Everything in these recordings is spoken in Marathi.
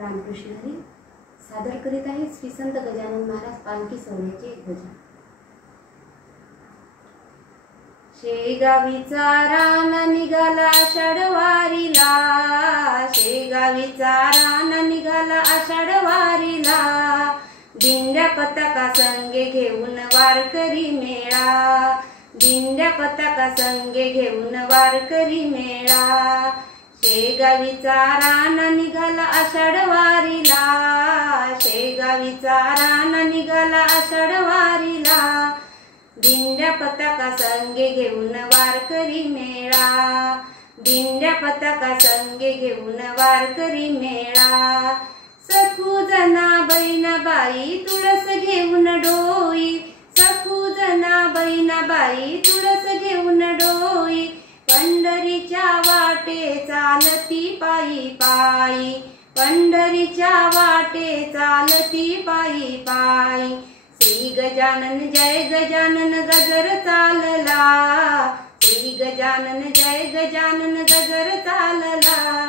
रामकृष्ण हरी सादर करीत आहे श्री संत गजानन महाराज पालखी सोहळ्याचे भजन। शेगावीचा राणा निघाला आषाढवारीला, शेगावीचा राणा निघाला आषाढवारीला, दिंड्या पताका संगे घेऊन वारकरी मेळा, दिंड्या पताका संगे घेऊन वारकरी मेळा। शेगावीचा राणा निघाला आषाढवारीला, शेगावीचा राणा निघाला आषाढवारीला, दिंड्या पताका संगे घेऊन वारकरी मेळा, दिंड्या पताका संगे घेऊन वारकरी मेळा। सखू जना बहिणाबाई तुळस घेऊन डोई, सखू जना बहिणाबाई तुळस घेऊन डोई, पंढरीच्या वाटे चालती पायी पायी, पंढरीच्या वाटे चालती पायी पायी। श्री गजानन जय गजानन गजर चालला, श्री गजानन जय गजानन गजर चालला,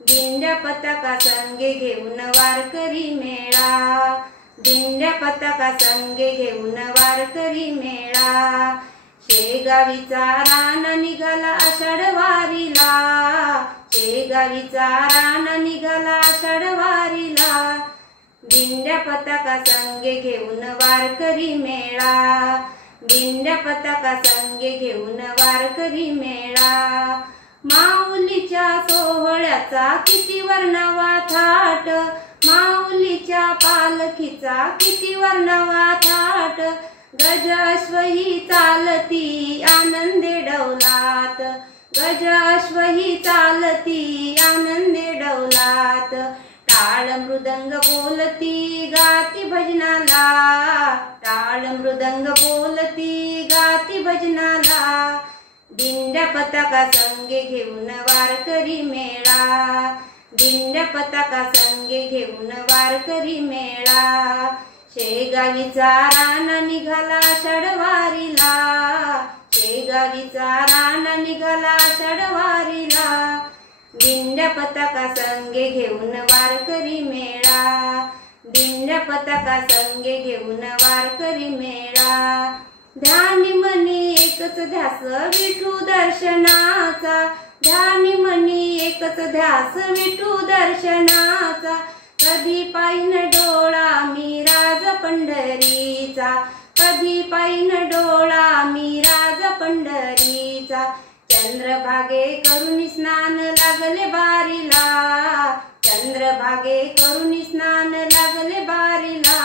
दिंड्या पताका संगे घेऊन वारकरी मेळा, दिंड्या पताका संगे घेऊन वारकरी मेळा। शेगावीचा राणा निघाला आषाढवारीला, शेगावीचा राणा निघाला आषाढवारीला, दिंड्या पताका संगे घेऊन वारकरी मेळा, दिंड्या पताका संगे घेऊन वारकरी मेळा। माऊलीच्या सोहळ्याचा किती वर्णवा थाट, माऊलीच्या पालखीचा किती वर्णवा थाट, गज अश्वही चालती आनंदे डौलात, गज अश्वही चालती आनंदे डौलात, टाळ मृदंग बोलती गाती भजनाला, टाळ मृदंग बोलती गाती भजनाला, दिंड्या पताका संगे घेऊन वारकरी मेळा, दिंड्या पताका संगे घेऊन वारकरी मेळा। शेगावीचा राणा निघाला आषाढवारीला, शेगावीचा राणा निघाला आषाढवारीला, दिंड्या पताका संगे घेऊन वारकरी मेळा, दिंड्या पताका संगे घेऊन वारकरी मेळा। ध्यानी मनी एकच ध्यास विठू दर्शनाचा, ध्यानी मनी एकच ध्यास विठू दर्शनाचा, कधी पायीन डोळा मी राज पंढरीचा, कधी पायीन डोळा मी राज पंढरीचा, चंद्रभागे करुणी स्नान लागले बारीला, चंद्रभागे करुणी स्नान लागले बारीला,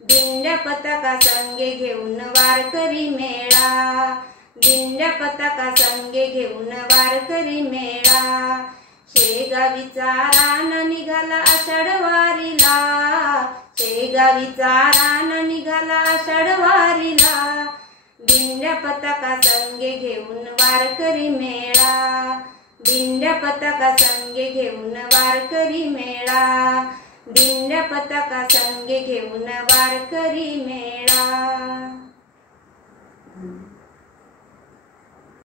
दिंड्या पताका संगे घेऊन वारकरी मेळा, दिंड्या पताका संगे घेऊन वारकरी मेळा। शेगावीचा राणा निघाला आषाढवारीला, शेगावीचा राणा निघाला आषाढवारीला, दिंड्या पताका संगे घेऊन वारकरी मेळा, दिंड्या पताका संगे घेऊन वारकरी मेळा, दिंड्या पताका संगे घेऊन वारकरी मेळा।